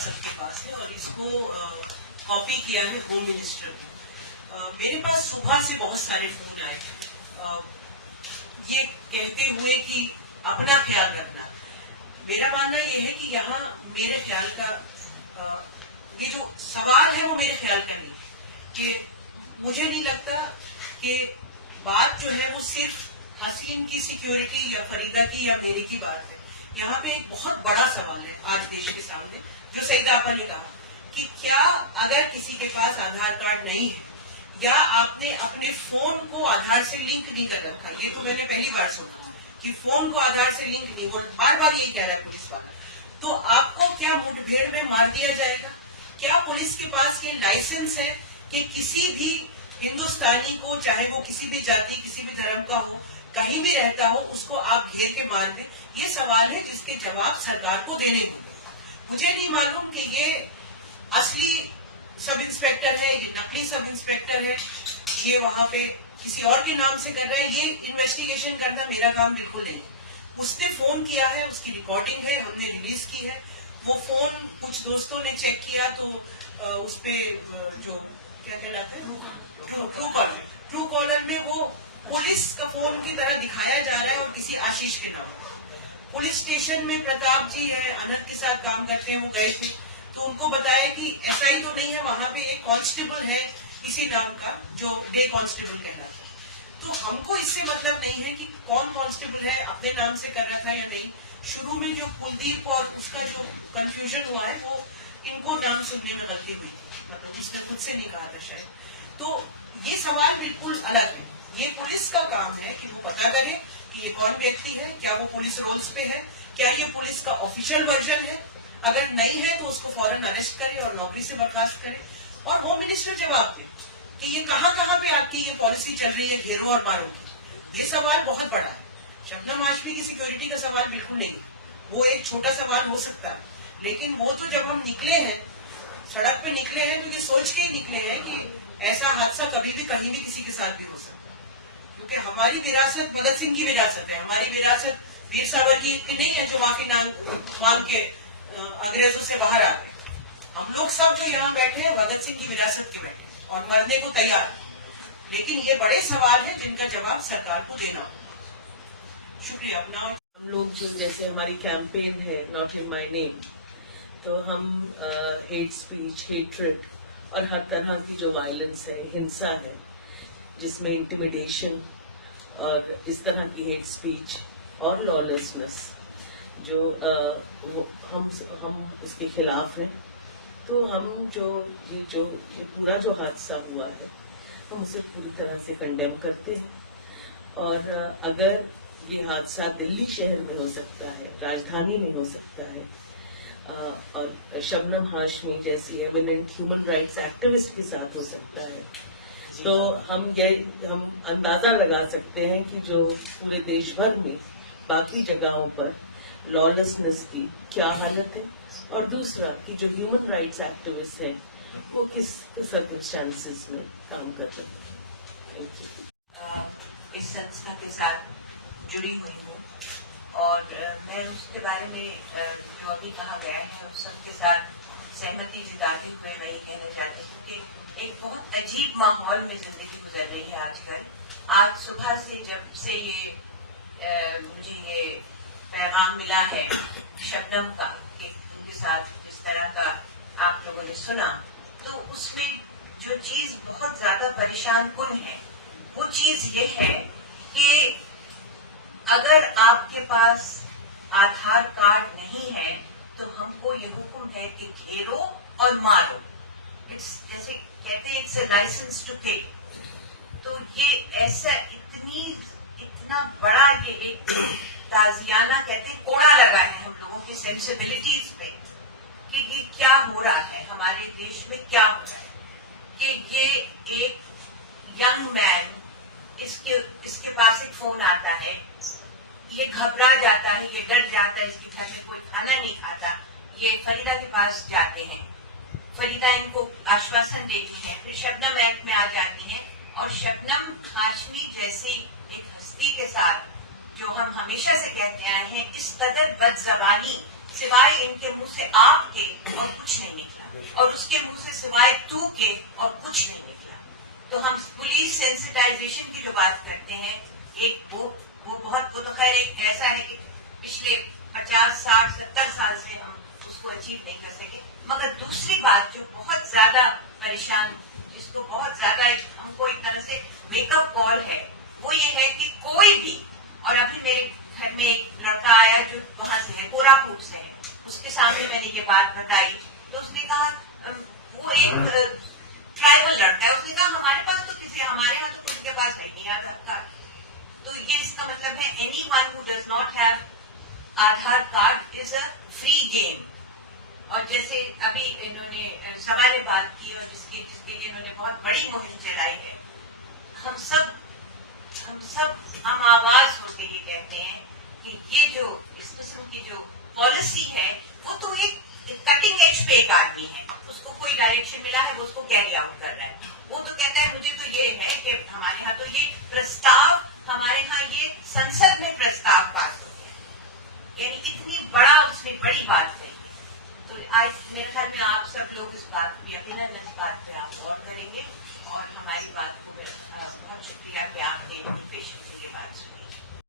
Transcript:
सबके पास है और इसको कॉपी किया है होम मिनिस्टर। मेरे पास सुबह से बहुत सारे फोन आए ये कहते हुए कि अपना ख्याल रखना। मेरा मानना यह है कि यहाँ मेरे ख्याल का ये जो सवाल है वो मेरे ख्याल का नहीं कि मुझे नहीं लगता कि बात जो है वो सिर्फ हसीन की सिक्योरिटी या फरीदा की या मेरे की बात है। यहाँ पे एक बहुत बड़ा सवाल है आज देश के सामने, जो सईद आपा ने कहा कि क्या अगर किसी के पास आधार कार्ड नहीं है या आपने अपने फोन को आधार से लिंक नहीं कर रखा, ये तो मैंने पहली बार सुना कि फोन को आधार से लिंक नहीं, वो बार बार यही कह रहा है पुलिस वाला, तो आपको क्या मुठभेड़ में मार दिया जाएगा? क्या पुलिस के पास ये लाइसेंस है कि किसी भी हिंदुस्तानी को, चाहे वो किसी भी जाति किसी भी धर्म का हो, कहीं भी रहता हो, उसको आप घेर के मार दें? ये सवाल है जिसके जवाब सरकार को देने होंगे। मुझे नहीं मालूम कि ये असली सब इंस्पेक्टर है, ये नकली सब इंस्पेक्टर है, ये वहां पे किसी और के नाम से कर रहा है, ये इन्वेस्टिगेन करना मेरा काम बिल्कुल नहीं। उसने फोन किया है, उसकी रिकॉर्डिंग है, हमने रिलीज की है। वो फोन कुछ दोस्तों ने चेक किया तो उस पे जो क्या कहलाता है ट्रू कॉलर में वो पुलिस का फोन की तरह दिखाया जा रहा है और किसी आशीष के नाम। पुलिस स्टेशन में प्रताप जी है, अनंत के साथ काम करते हैं, वो गए थे तो उनको बताया कि ऐसा ही तो नहीं है, वहां पे एक कांस्टेबल है इसी नाम का जो डे कांस्टेबल कहलाता है। तो हमको इससे मतलब नहीं है कि कौन कांस्टेबल है, अपने नाम से कर रहा था या नहीं। शुरू में जो कुलदीप और उसका जो कंफ्यूजन हुआ है वो इनको नाम सुनने में गलती हुई, मतलब उसने खुद से नहीं कहा था शायद। तो ये सवाल बिल्कुल अलग है। ये पुलिस का काम है कि वो पता करे कि ये कौन व्यक्ति है, क्या वो पुलिस रोल्स पे है, क्या ये पुलिस का ऑफिशियल वर्जन है। अगर नहीं है तो उसको फौरन अरेस्ट करे और नौकरी से बर्खास्त करे और होम मिनिस्टर जवाब दे कि ये कहाँ पे आपकी ये पॉलिसी चल रही है घेरो और मारो की। ये सवाल बहुत बड़ा है। शबनम हाशमी की सिक्योरिटी का सवाल बिल्कुल नहीं है, वो एक छोटा सवाल हो सकता है, लेकिन वो तो जब हम निकले हैं, सड़क पे निकले हैं, तो ये सोच के ही निकले हैं कि ऐसा हादसा कभी भी कहीं भी किसी के साथ भी हो सकता है। क्योंकि हमारी विरासत भगत सिंह की विरासत है, हमारी विरासत वीर सावरकर की नहीं है जो माफी मांग के अंग्रेजों से बाहर आ गए। हम लोग सब जो यहाँ बैठे हैं भगत सिंह की विरासत के बैठे और मरने को तैयार। लेकिन ये बड़े सवाल है जिनका जवाब सरकार को देना होगा। शुक्रिया। अपना हम लोग जो जैसे हमारी कैंपेन है नॉट इन माय नेम, तो हम हेट स्पीच, हेट्रेड और हर तरह की जो वायलेंस है, हिंसा है, जिसमें इंटिमिडेशन और इस तरह की हेट स्पीच और लॉलेसनेस जो हम उसके खिलाफ हैं। तो हम ये पूरा जो हादसा हुआ है हम उसे पूरी तरह से कंडेम करते हैं। और अगर ये हादसा दिल्ली शहर में हो सकता है, राजधानी में हो सकता है, और शबनम हाशमी जैसी एमिनेंट ह्यूमन राइट्स एक्टिविस्ट के साथ हो सकता है, तो हम अंदाजा लगा सकते हैं कि जो पूरे देश भर में बाकी जगहों पर लॉलेसनेस की क्या हालत है, और दूसरा कि जो ह्यूमन राइट्स एक्टिविस्ट हैं वो किस सर्कमस्टेंसेस में काम कर सकते हैं। Thank you. इस संस्था के साथ जुड़ी हुई हूँ और मैं उसके बारे में जो अभी कहा गया है उस सबके साथ सहमति जताते हुए मैं ये कहना चाहती हूँ कि एक बहुत अजीब माहौल में जिंदगी गुजर रही है आजकल। आज सुबह से जब से मुझे ये पैगाम मिला है शबनम का कि उनके साथ जिस तरह का आप लोगों ने सुना, तो उसमें जो चीज बहुत ज्यादा परेशान कुन है वो चीज ये है कि अगर आपके पास आधार कार्ड नहीं है तो हमको ये हुक्म है कि घेरो और मारो। जैसे कहते हैं it's a licence to kill. तो ये ऐसा इतना बड़ा ये एक ताजियाना कहते हैं कोड़ा लगा है हम लोगों की सेंसिबिलिटीज पे कि ये क्या हो रहा है हमारे देश में, क्या हो रहा है कि ये एक यंग मैन इसके पास एक फोन आता है, ये घबरा जाता है, ये डर जाता है, इसके घर में कोई खाना नहीं खाता, ये फरीदा के पास जाते हैं, फरीदा इनको आश्वासन देती है, फिर शबनम एक्ट में आ जाती है और शबनम हाशमी जैसी एक हस्ती के साथ जो हम हमेशा से कहते आए हैं, इस कदर बदजबानी सिवाय इनके मुंह से आप के और कुछ नहीं निकला, और उसके मुंह से सिवाय तू के और कुछ नहीं निकला। तो हम पुलिस सेंसिटाइजेशन की जो बात करते हैं, एक वो तो खैर एक ऐसा है कि पिछले 50, 60, 70 साल से हम उसको अचीव नहीं कर सके। मगर दूसरी बात जो बहुत ज्यादा परेशान, जिसको बहुत ज्यादा हमको एक तरह से वेकअप कॉल है, वो ये है कि कोई भी, और अभी मेरे घर में एक लड़का आया जो वहां से है, कोरापुट से है, उसके सामने मैंने ये बात बताई तो उसने कहा, वो एक ट्राइबल लड़का है, उसने कहा हमारे पास तो हमारे यहाँ तो किसी के पास है नहीं आधार कार्ड। तो ये इसका मतलब है anyone who does not have Aadhaar card is a free game। और जैसे अभी इन्होंने सवाल बात की और जिसके जिसके इन्होंने बहुत बड़ी मुहिम चलाई है, हम आवाज होके ये कहते हैं कि ये जो इस किस्म की जो पॉलिसी है, वो तो एक कटिंग एज पे एक आदमी है, उसको कोई डायरेक्शन मिला है, वो उसको कैरी आउट कर रहा है। वो तो कहता है मुझे तो ये है कि हमारे यहाँ तो ये प्रस्ताव, हमारे यहाँ ये संसद में प्रस्ताव पास हो गया, यानी इतनी बड़ा उसने बड़ी बात कही। तो आज मेरे ख्याल में आप सब लोग इस बात को यकीनन इस बात पे आप गौर करेंगे और हमारी बात को बहुत शुक्रिया कि आपने इतनी पेशेंस से ये बात सुनी।